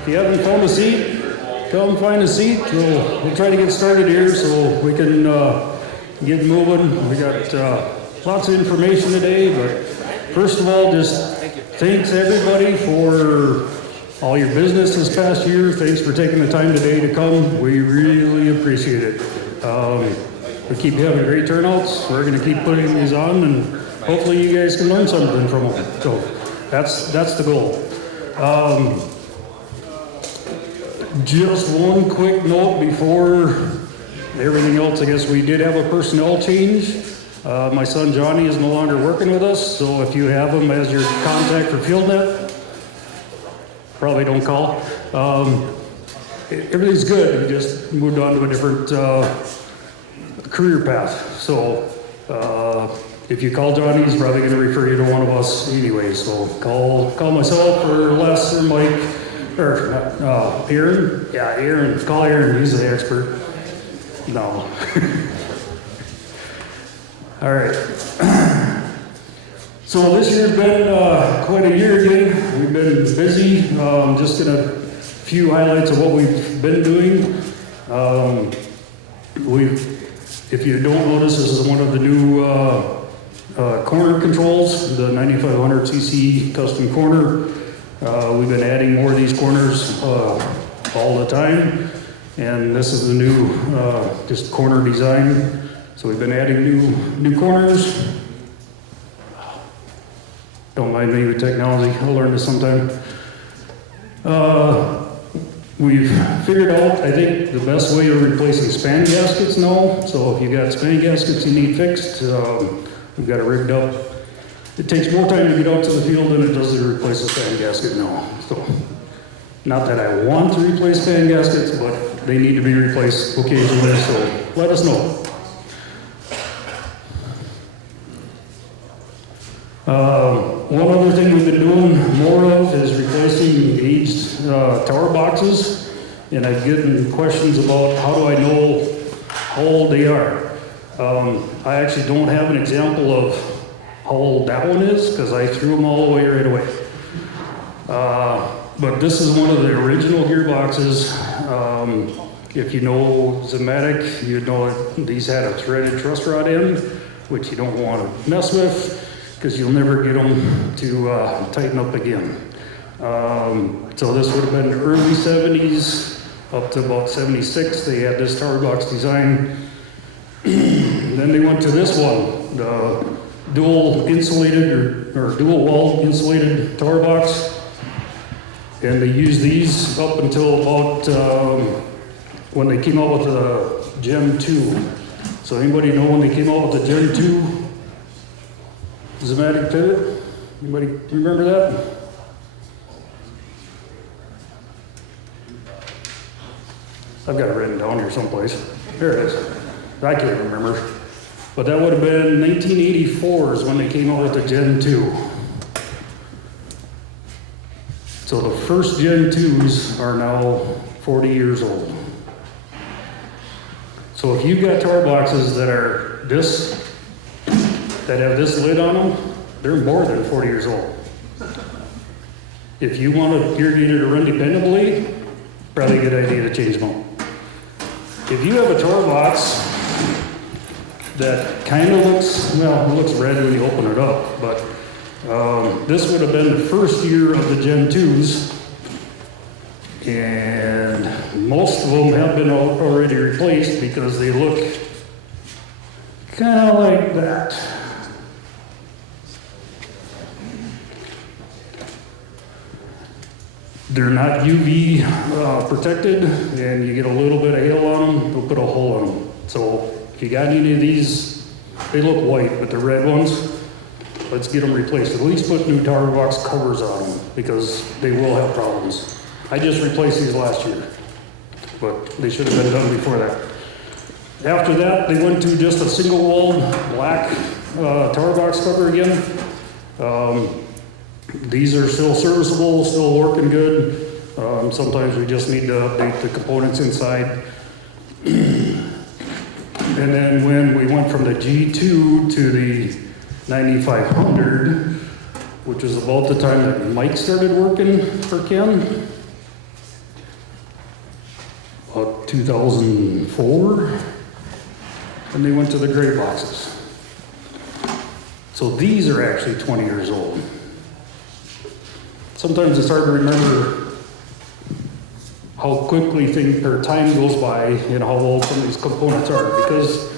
if you haven't found a seat, come find a seat. We'll try to get started here so we can get moving. We got lots of information today, but first of all, just thanks everybody for all your business this past year. Thanks for taking the time today to come. We really appreciate it. We keep having great turnouts. We're going to keep putting these on, and hopefully you guys can learn something from them. So that's the goal. Just one quick note before everything else. I guess we did have a personnel change. My son Johnny is no longer working with us, so if you have him as your contact for FieldNet, probably don't call. Everything's good. He just moved on to a different career path. So if you call Johnny, he's probably going to refer you to one of us anyway. So call myself or Les or Mike or Aaron. Yeah, Aaron. Call Aaron. He's the expert. No. All right. So this year's been quite a year again. We've been busy. Just in a few highlights of what we've been doing. If you don't notice, this is one of the new corner controls, the 9500cc custom corner. We've been adding more of these corners all the time, and this is the new just corner design. So we've been adding new corners. Don't mind me with technology, I'll learn this sometime. We've figured out, I think, the best way of replacing span gaskets now. So if you got span gaskets you need fixed, we've got it rigged up. It takes more time to get out to the field than it does to replace a span gasket now. So, not that I want to replace span gaskets, but they need to be replaced occasionally, so let us know. One other thing we've been doing more of is replacing aged tower boxes, and I've gotten questions about how do I know how old they are. I actually don't have an example of how old that one is because I threw them all away right away. But this is one of the original gearboxes. If you know Zematic, you know these had a threaded truss rod end, which you don't want to mess with, because you'll never get them to tighten up again. So this would have been early 70s up to about 76. They had this tower box design. Then they went to this one, the dual insulated or dual wall insulated tower box. And they used these up until about when they came out with the Gen 2. So anybody know when they came out with the Gen 2? Zematic pivot? Anybody remember that? I've got it written down here someplace. There it is. I can't remember. But that would have been 1984 is when they came out with the Gen 2. So the first Gen 2s are now 40 years old. So if you've got tower boxes that are that have this lid on them, they're more than 40 years old. If you want a irrigator to run dependably, probably a good idea to change them out. If you have a tower box that kind of looks, well, it looks red when you open it up, but this would have been the first year of the Gen 2s, and most of them have been already replaced because they look kind of like that. They're not UV protected, and you get a little bit of hail on them, they'll put a hole in them. So if you got any of these, they look white, but the red ones, let's get them replaced. At least put new tower box covers on them because they will have problems. I just replaced these last year, but they should have been done before that. After that, they went to just a single walled black tower box cover again. These are still serviceable, still working good. Sometimes we just need to update the components inside. And then when we went from the G2 to the 9500, which was about the time that Mike started working for Ken, 2004, and they went to the gray boxes. So these are actually 20 years old. Sometimes it's hard to remember how quickly time goes by and how old some of these components are, because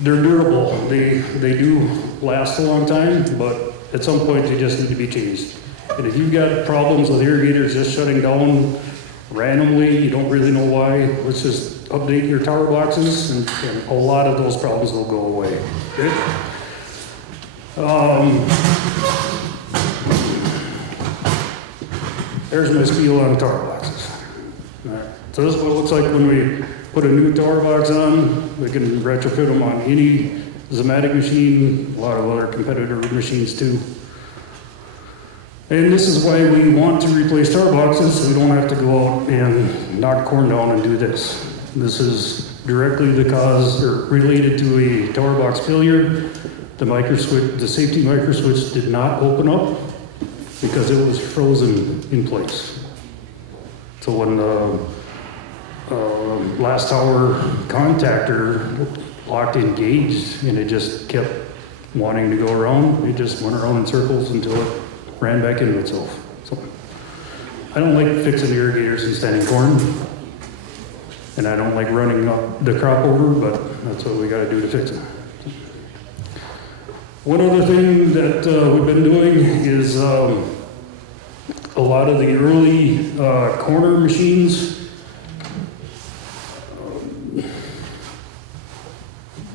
they're durable. They do last a long time, but at some point they just need to be changed. And if you've got problems with irrigators just shutting down randomly, you don't really know why, let's just update your tower boxes and a lot of those problems will go away. Okay? There's my spiel on tower boxes. All right. So this is what it looks like when we put a new tower box on. We can retrofit them on any Zematic machine, a lot of other competitor machines too. And this is why we want to replace tower boxes, so we don't have to go out and knock corn down and do this. This is directly the cause or related to a tower box failure. The safety micro switch did not open up because it was frozen in place. So when the last tower contactor locked engaged and it just kept wanting to go around, it just went around in circles until it ran back into itself. So I don't like fixing irrigators and standing corn, and I don't like running the crop over, but that's what we got to do to fix it. One other thing that we've been doing is a lot of the early corner machines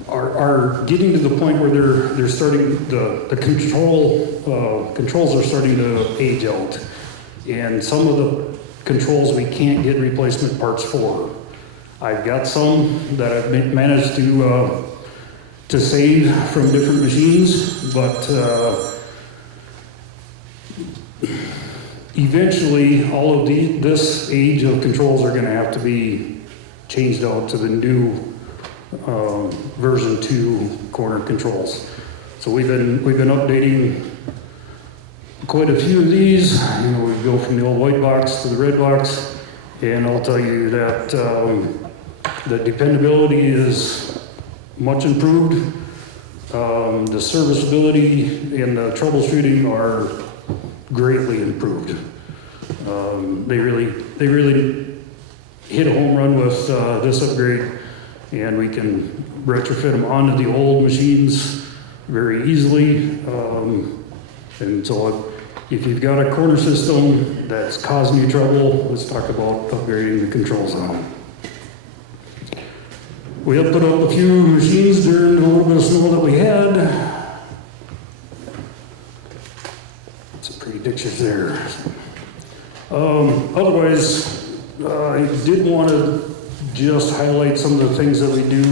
are getting to the point where they're starting the controls are starting to age out, and some of the controls we can't get replacement parts for. I've got some that I've managed to save from different machines, but eventually all of this age of controls are going to have to be changed out to the new version 2 corner controls. So we've been updating quite a few of these. You know, we go from the old white box to the red box, and I'll tell you that the dependability is much improved. The serviceability and the troubleshooting are greatly improved. They really hit a home run with this upgrade, and we can retrofit them onto the old machines very easily. And so if you've got a corner system that's causing you trouble, let's talk about upgrading the controls on it. We have put up a few machines during the little bit of snow that we had. Some pretty pictures there. Otherwise, I did want to just highlight some of the things that we do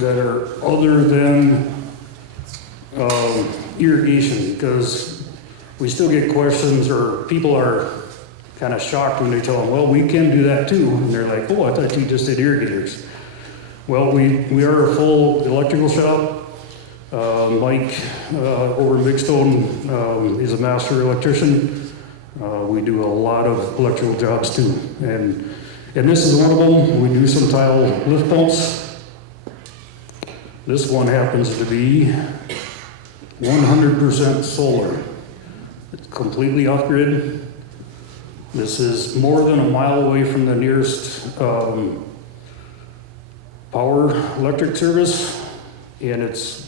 that are other than irrigation, because we still get questions, or people are kind of shocked when they tell them, well, we can do that too. And they're like, oh, I thought you just did irrigators. Well, we are a full electrical shop. Mike over in Big Stone is a master electrician. We do a lot of electrical jobs too. And this is one of them. We do some tile lift pumps. This one happens to be 100% solar. It's completely off-grid. This is more than a mile away from the nearest power electric service, and it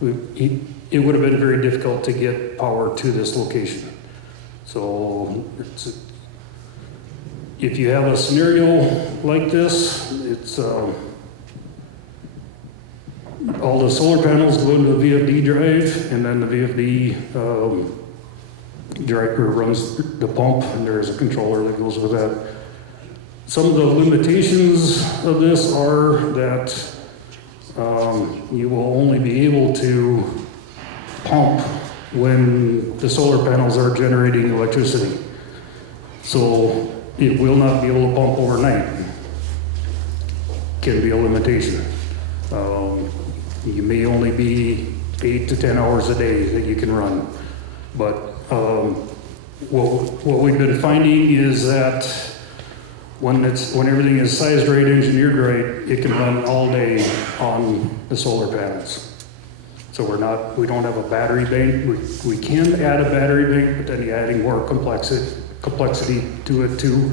would have been very difficult to get power to this location. So if you have a scenario like this, it's all the solar panels go into the VFD drive, and then the VFD driver runs the pump, and there's a controller that goes with that. Some of the limitations of this are that you will only be able to pump when the solar panels are generating electricity. So it will not be able to pump overnight. Can be a limitation. You may only be 8 to 10 hours a day that you can run. But what we've been finding is that when everything is sized right, engineered right, it can run all day on the solar panels. So we don't have a battery bank. We can add a battery bank, but then you're adding more complexity to it too.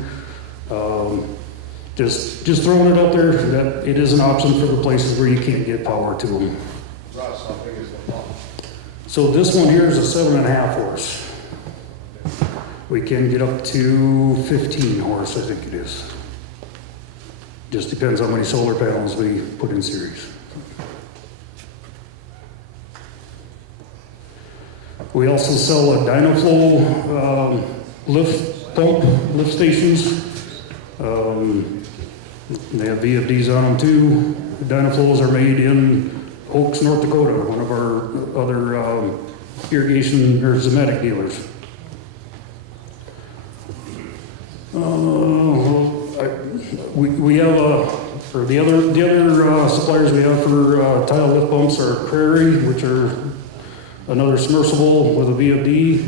Just throwing it out there that it is an option for the places where you can't get power to them. Russ, how big is the pump? So this one here is a 7.5 horse. We can get up to 15 horse, I think it is. Just depends how many solar panels we put in series. We also sell a Dynaflow lift stations. They have VFDs on them too. The Dynaflows are made in Oaks, North Dakota, one of our other irrigation or Zematic dealers. We have for the other suppliers we have for tile lift pumps are Prairie, which are another submersible with a VFD,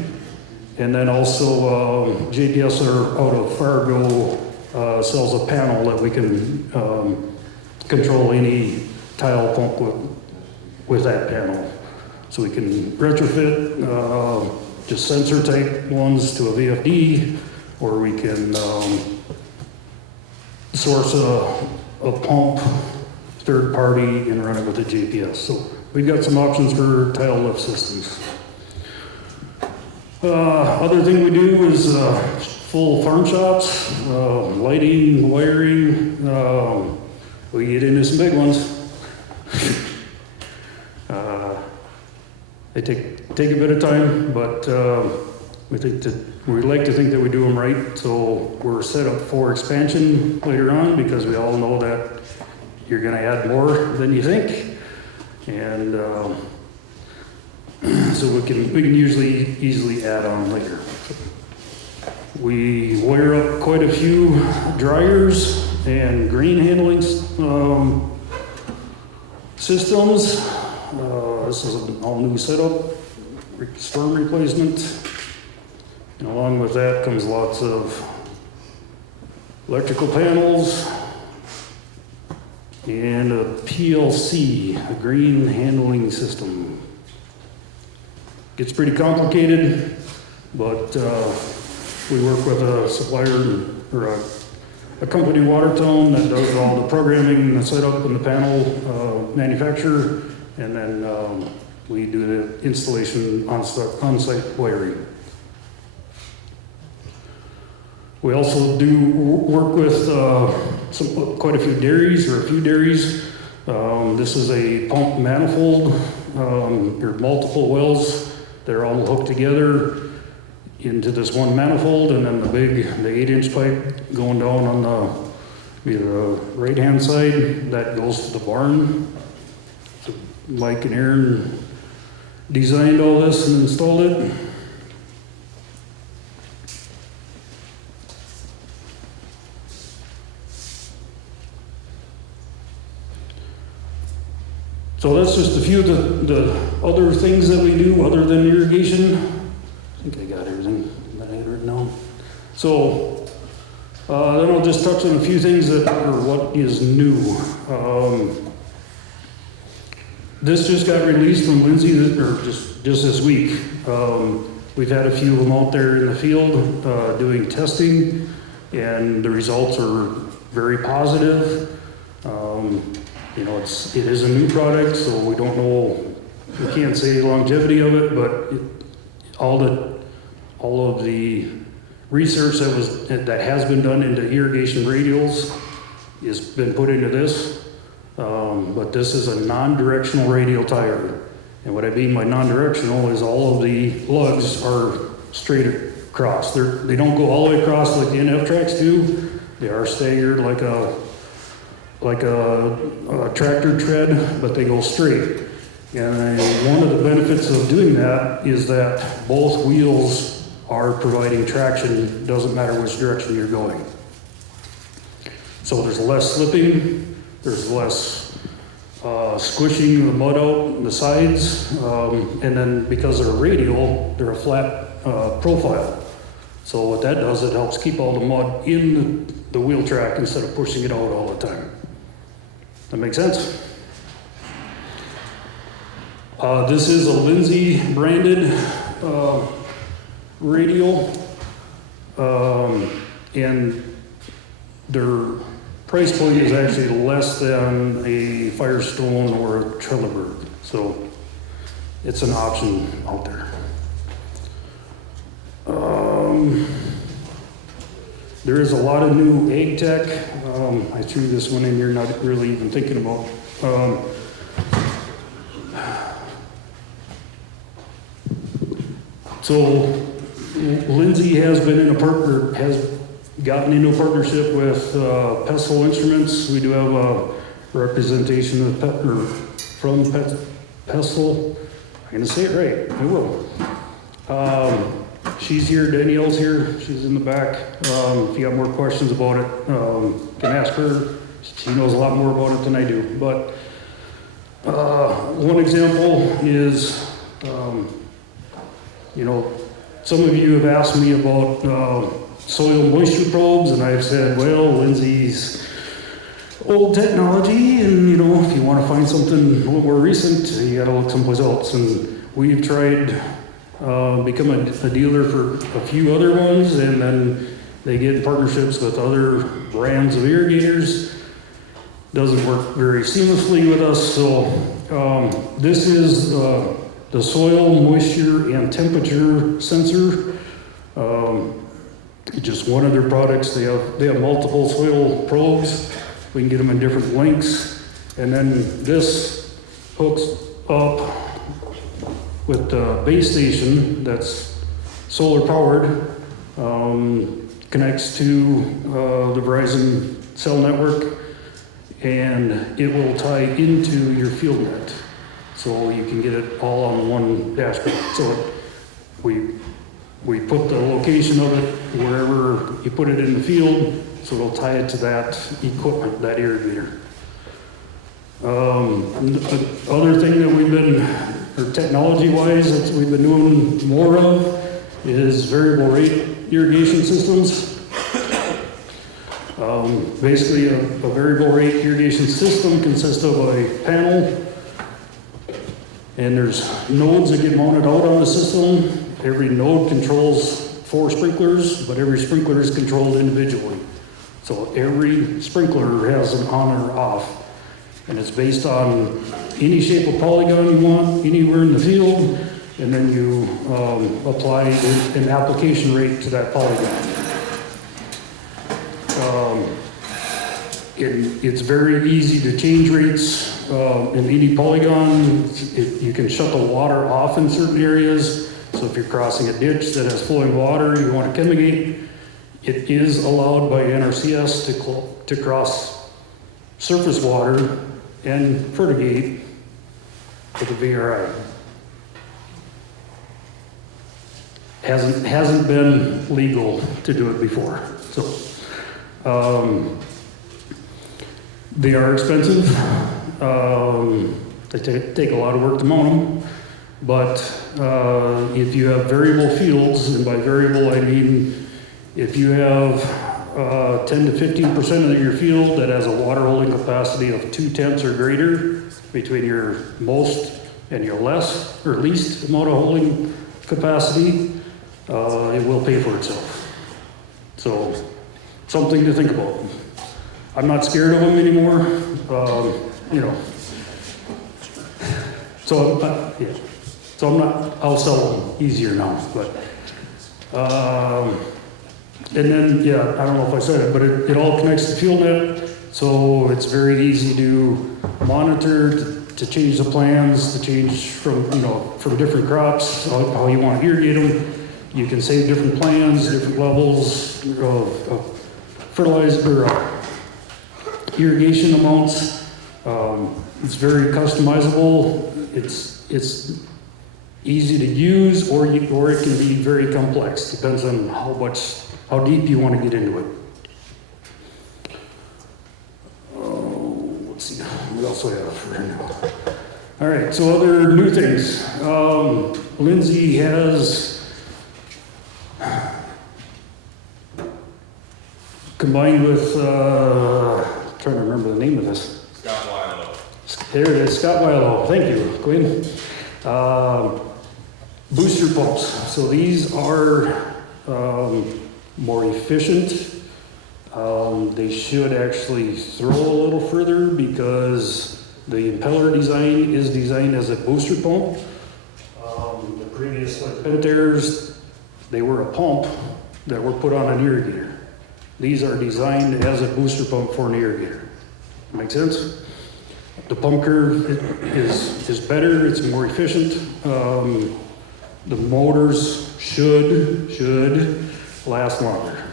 and then also JPS are out of Fargo sells a panel that we can control any tile pump with that panel. So we can retrofit just sensor type ones to a VFD, or we can source a pump third party and run it with a GPS. So we've got some options for tile lift systems. Other thing we do is full farm shops, lighting, wiring. We get into some big ones. They take a bit of time, but we like to think that we do them right. So we're set up for expansion later on because we all know that you're going to add more than you think, and so we can usually easily add on later. We wire up quite a few dryers and grain handling systems. This is an all-new setup, storm replacement. And along with that comes lots of electrical panels and a PLC, a grain handling system. Gets pretty complicated, but we work with a supplier or a company in Watertown that does all the programming and the setup and the panel manufacturer, and then we do the installation on-site wiring. We also do work with quite a few dairies, or a few dairies. This is a pump manifold. There are multiple wells. They're all hooked together into this one manifold, and then the 8-inch pipe going down on the right-hand side, that goes to the barn. So Mike and Aaron designed all this and installed it. So that's just a few of the other things that we do other than irrigation. I think I got everything that I had written down. So then I'll just touch on a few things that are what is new. This just got released from Lindsay, or just this week. We've had a few of them out there in the field doing testing, and the results are very positive. It is a new product, so we don't know, we can't say the longevity of it, but all of the research that has been done into irrigation radials has been put into this. But this is a non-directional radial tire. And what I mean by non-directional is all of the lugs are straight across. They don't go all the way across like the NF tracks do. They are staggered like a tractor tread, but they go straight. And one of the benefits of doing that is that both wheels are providing traction, doesn't matter which direction you're going. So there's less slipping, there's less squishing the mud out the sides, and then because they're radial, they're a flat profile. So what that does, it helps keep all the mud in the wheel track instead of pushing it out all the time. That make sense? This is a Lindsay branded radial, and their price point is actually less than a Firestone or a Trelleborg, so it's an option out there. There is a lot of new ag tech. I threw this one in here, not really even thinking about. So Lindsay has gotten into a partnership with Pestle Instruments. We do have a representation of from Pestle. I'm gonna say it right, I will. She's here, Danielle's here, she's in the back. If you got more questions about it, you can ask her. She knows a lot more about it than I do. But one example is, some of you have asked me about soil moisture probes, and I've said, well, Lindsay's old technology, and if you want to find something a little more recent, you gotta look someplace else. And we've tried become a dealer for a few other ones, and then they get in partnerships with other brands of irrigators. Doesn't work very seamlessly with us, so this is the soil moisture and temperature sensor. Just one of their products. They have multiple soil probes. We can get them in different lengths, and then this hooks up with the base station that's solar powered, connects to the Verizon cell network, and it will tie into your field net. So you can get it all on one dashboard. So we put the location of it wherever you put it in the field, so it'll tie it to that equipment, that irrigator. Other thing that we've been, or technology-wise, that we've been doing more of is variable rate irrigation systems. Basically, a variable rate irrigation system consists of a panel, and there's nodes that get mounted out on the system. Every node controls 4 sprinklers, but every sprinkler is controlled individually. So every sprinkler has an on or off, and it's based on any shape of polygon you want anywhere in the field, and then you apply an application rate to that polygon. It's very easy to change rates in any polygon. You can shut the water off in certain areas. So if you're crossing a ditch that has flowing water, you want to chemigate, it is allowed by NRCS to cross surface water and fertigate with a VRI. Hasn't been legal to do it before. So they are expensive. They take a lot of work to mount them. But if you have variable fields, and by variable I mean if you have 10 to 15% of your field that has a water holding capacity of 0.2 or greater between your most and your less or least amount of holding capacity, it will pay for itself. So something to think about. I'm not scared of them anymore, So yeah. So I'll sell them easier now, but, and then, yeah, I don't know if I said it, but it all connects to FieldNet, so it's very easy to monitor, to change the plans, to change from different crops, how you want to irrigate them. You can save different plans, different levels of fertilizer, irrigation amounts. It's very customizable. It's easy to use, or it can be very complex. Depends on how deep you want to get into it. Let's see, what else do I have for now? All right, so other new things. Lindsay has combined with, trying to remember the name of this. Scott Weilow. There it is, Scott Weilow, thank you, Quinn. Booster pumps, so these are more efficient. They should actually throw a little further because the impeller design is designed as a booster pump. The previous like Pentaires, they were a pump that were put on an irrigator. These are designed as a booster pump for an irrigator. Make sense? The pump curve is better, it's more efficient. The motors should last longer.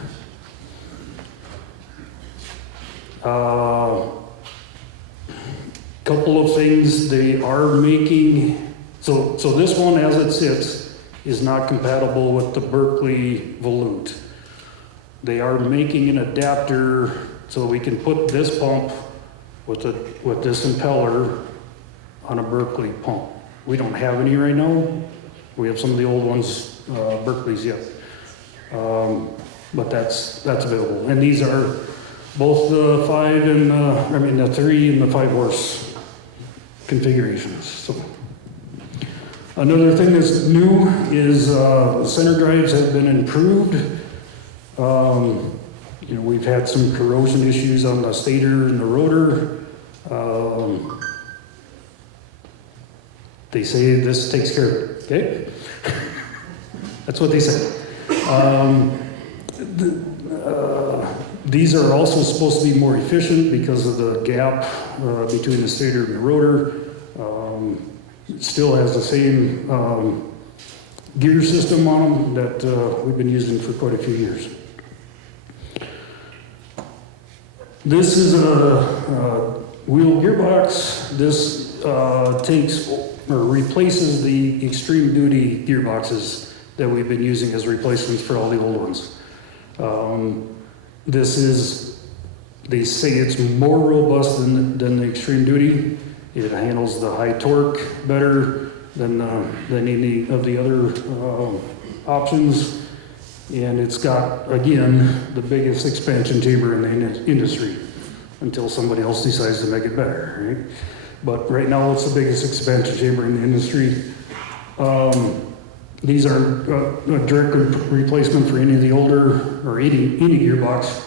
Couple of things they are making. So this one as it sits is not compatible with the Berkeley Volute. They are making an adapter so we can put this pump with this impeller on a Berkeley pump. We don't have any right now. We have some of the old ones, Berkeley's yet. But that's available. And these are both the 5 and the 3 and the 5 horse configurations. So another thing that's new is center drives have been improved. We've had some corrosion issues on the stator and the rotor. They say this takes care of it, okay? That's what they say. These are also supposed to be more efficient because of the gap between the stator and the rotor. It still has the same gear system on them that we've been using for quite a few years. This is a wheel gearbox. This takes or replaces the extreme duty gearboxes that we've been using as replacements for all the old ones. They say it's more robust than the extreme duty. It handles the high torque better than any of the other options. And it's got, again, the biggest expansion chamber in the industry until somebody else decides to make it better, right? But right now it's the biggest expansion chamber in the industry. These are a direct replacement for any of the older, or any gearbox,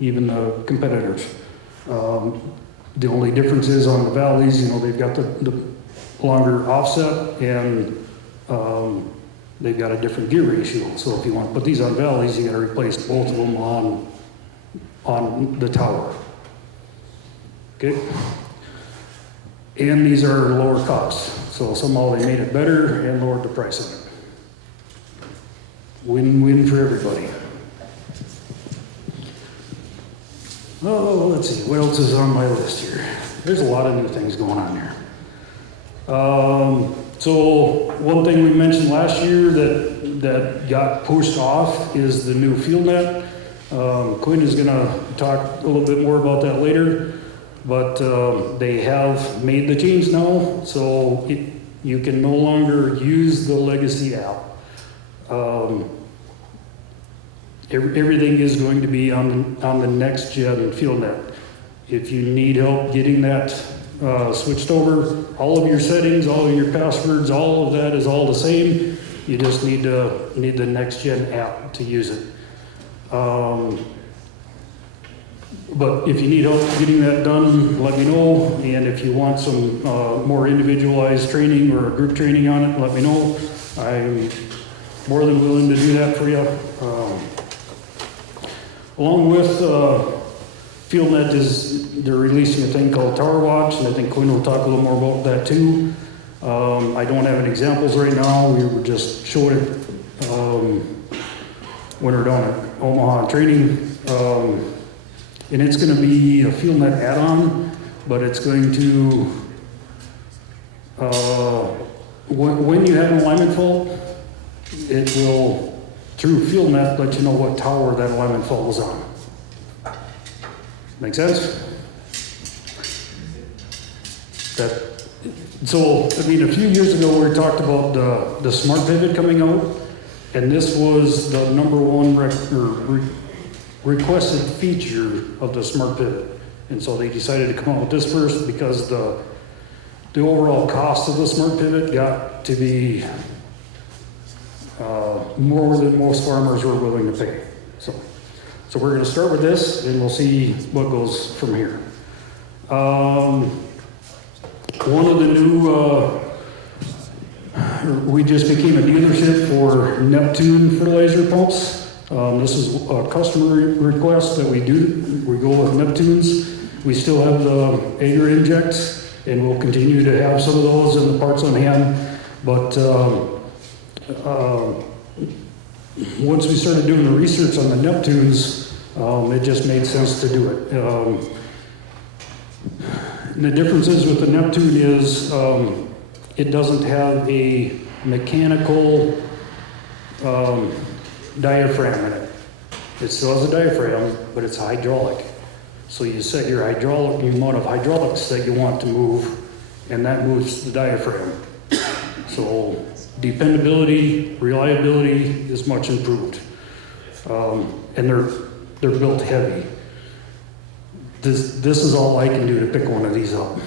even the competitors. The only difference is on the valleys, they've got the longer offset and they've got a different gear ratio. So if you want to put these on valleys, you got to replace both of them on the tower. Okay? And these are lower cost. So somehow they made it better and lowered the price of it. Win-win for everybody. Oh, let's see, what else is on my list here? There's a lot of new things going on here. So one thing we mentioned last year that got pushed off is the new FieldNet. Quinn is gonna talk a little bit more about that later, but they have made the change now, so you can no longer use the legacy app. Everything is going to be on the next gen FieldNet. If you need help getting that switched over, all of your settings, all of your passwords, all of that is all the same. You just need the next gen app to use it. But if you need help getting that done, let me know. And if you want some more individualized training or group training on it, let me know. I'm more than willing to do that for you. Along with FieldNet they're releasing a thing called Tower Watch, and I think Quinn will talk a little more about that too. I don't have any examples right now. We were just showing it when we're down at Omaha training. And it's going to be a FieldNet add-on, but it's going to, when you have an alignment fault, it will, through FieldNet, let you know what tower that alignment fault was on. Make sense? So, a few years ago we talked about the Smart Pivot coming out, and this was the number one requested feature of the smart pivot. And so they decided to come out with this first because the overall cost of the smart pivot got to be more than most farmers were willing to pay. So we're going to start with this, and we'll see what goes from here. One of the new, we just became a dealership for Neptune fertilizer pumps. This is a customer request that we do. We go with Neptunes. We still have the Ager Inject, and we'll continue to have some of those in the parts on hand. But once we started doing the research on the Neptunes, it just made sense to do it. The differences with the Neptune is it doesn't have a mechanical diaphragm in it. It still has a diaphragm, but it's hydraulic. So you set your hydraulic, the amount of hydraulics that you want to move, and that moves the diaphragm. So dependability, reliability is much improved. And they're built heavy. This is all I can do to pick one of these up.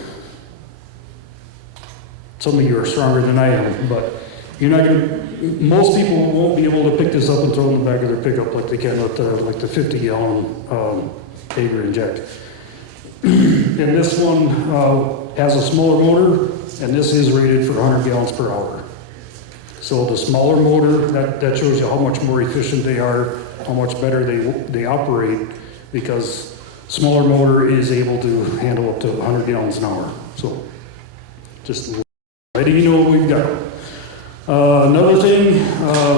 Some of you are stronger than I am, but you're not gonna, most people won't be able to pick this up and throw it in the back of their pickup like they can with the 50-gallon Ager Inject. And this one has a smaller motor, and this is rated for 100 gallons per hour. So the smaller motor, that shows you how much more efficient they are, how much better they operate, because smaller motor is able to handle up to 100 gallons an hour. So just letting you know what we've got. Another thing,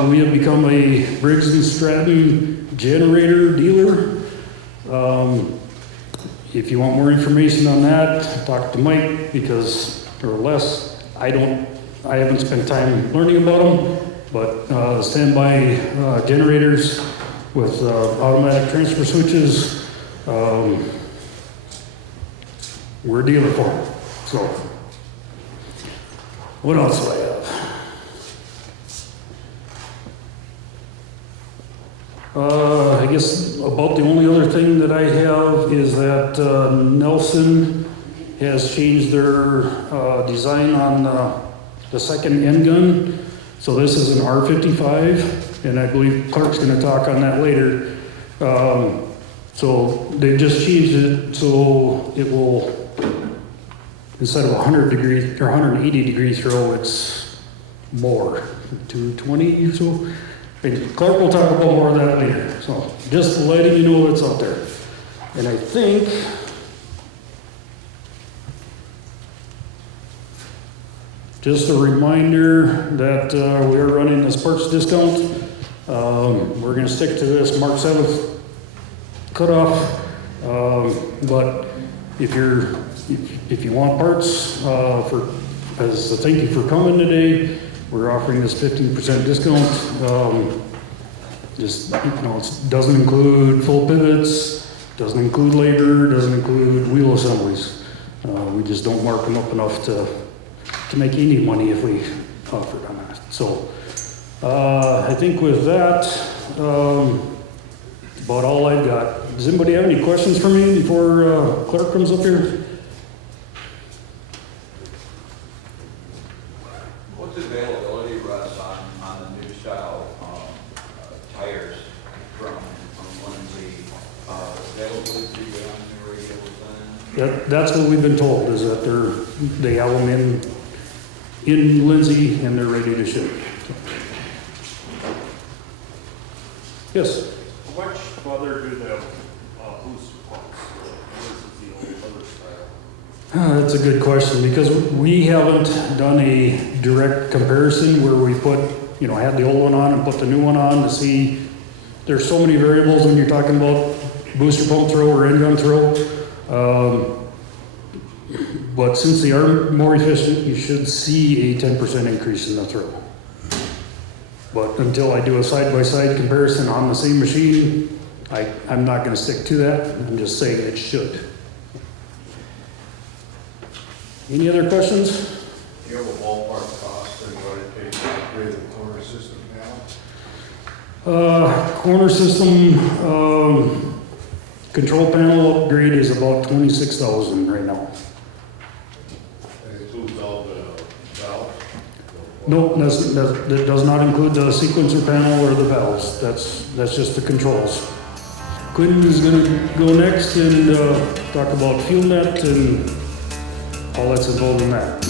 we have become a Briggs & Stratton generator dealer. If you want more information on that, talk to Mike, because, or Les, I haven't spent time learning about them, but standby generators with automatic transfer switches, we're a dealer for them. So, what else do I have? I guess about the only other thing that I have is that Nelson has changed their design on the second end gun. So this is an R55, and I believe Clark's going to talk on that later. So they just changed it so it will, instead of 100 degree or 180 degree throw, it's more, 220 or so. And Clark will talk about more of that later. So just letting you know it's out there. And I think just a reminder that we are running this parts discount. We're going to stick to this March 7th cutoff. But if you want parts as a thank you for coming today, we're offering this 15% discount. Just, it doesn't include full pivots, doesn't include labor, doesn't include wheel assemblies. We just don't mark them up enough to make any money if we offer it on that. So I think with that, about all I've got. Does anybody have any questions for me before Clark comes up here? What's the availability, Russ, on the new style tires from Lindsay? Availability to be on the radio then? That's what we've been told, is that they have them in Lindsay and they're ready to ship. Yes? How much further do the booster pumps versus the old other style? That's a good question, because we haven't done a direct comparison where we put, had the old one on and put the new one on to see. There's so many variables when you're talking about booster pump throw or end gun throw. But since they are more efficient, you should see a 10% increase in the throw. But until I do a side-by-side comparison on the same machine, I'm not going to stick to that. I'm just saying it should. Any other questions? Do you have a ballpark cost and what it takes to upgrade the corner system now? Corner system, Control panel upgrade is about 26,000 right now. That includes all the valves. No, that does not include the sequencer panel or the valves. That's just the controls. Quinn is gonna go next and talk about fuel net and all that's involved in that.